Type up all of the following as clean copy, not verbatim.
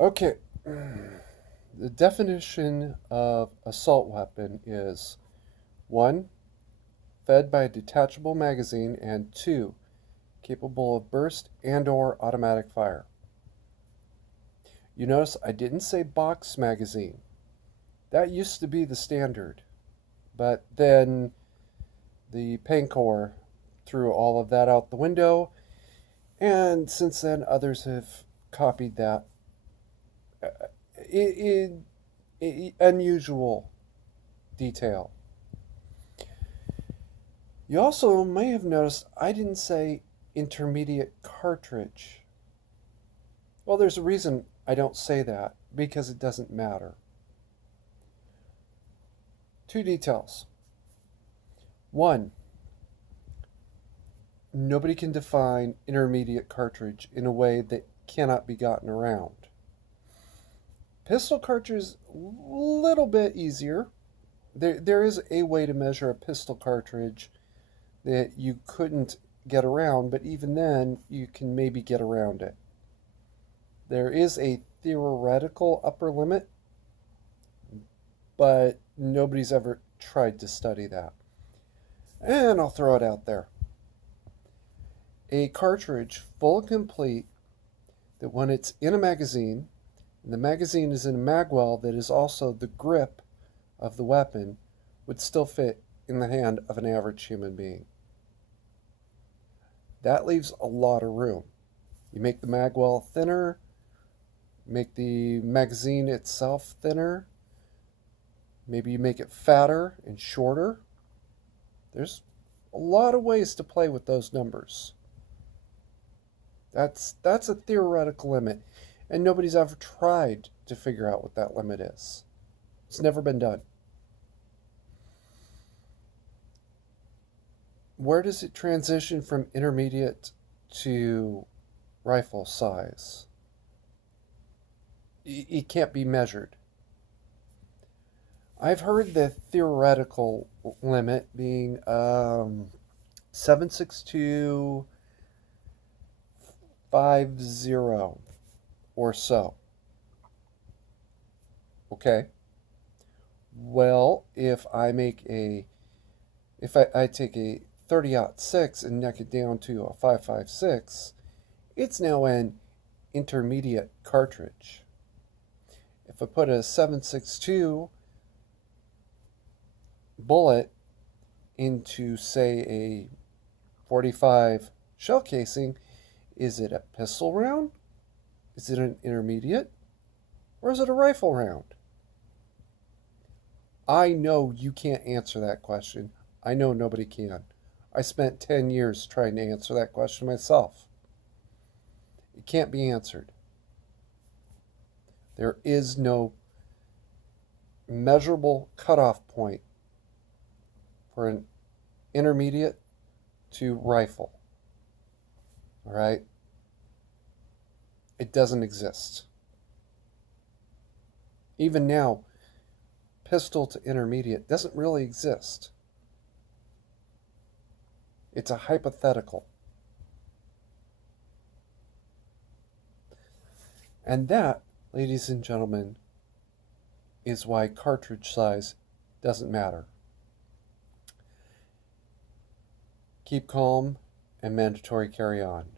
Okay. The definition of assault weapon is one, fed by a detachable magazine, and two, capable of burst and/or automatic fire. You notice I didn't say box magazine. That used to be the standard, but then the Pain Corps threw all of that out the window, and since then others have copied that. Unusual detail. You also may have noticed I didn't say intermediate cartridge. Well, there's a reason I don't say that because it doesn't matter. Two details. One, nobody can define intermediate cartridge in a way that cannot be gotten around. Pistol cartridge is a little bit easier. There is a way to measure a pistol cartridge that you couldn't get around, but even then, you can maybe get around it. There is a theoretical upper limit, but nobody's ever tried to study that. And I'll throw it out there. A cartridge full and complete that when it's in a magazine, and the magazine is in a magwell that is also the grip of the weapon, would still fit in the hand of an average human being. That leaves a lot of room. You make the magwell thinner, make the magazine itself thinner, maybe you make it fatter and shorter. There's a lot of ways to play with those numbers. That's a theoretical limit, and nobody's ever tried to figure out what that limit is. It's never been done. Where does it transition from intermediate to rifle size? It can't be measured. I've heard the theoretical limit being 7.62 50 or so. Okay. Well, if I take a 30-06 and neck it down to a 5.56, it's now an intermediate cartridge. If I put a 7.62 bullet into, say, a 45 shell casing, is it a pistol round? Is it an intermediate? Or is it a rifle round? I know you can't answer that question. I know nobody can. I spent 10 years trying to answer that question myself. It can't be answered. There is no measurable cutoff point for an intermediate to rifle. All right? It doesn't exist. Even now, pistol to intermediate doesn't really exist. It's a hypothetical. And that, ladies and gentlemen, is why cartridge size doesn't matter. Keep calm and mandatory carry on.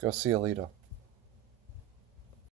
Go see Alito.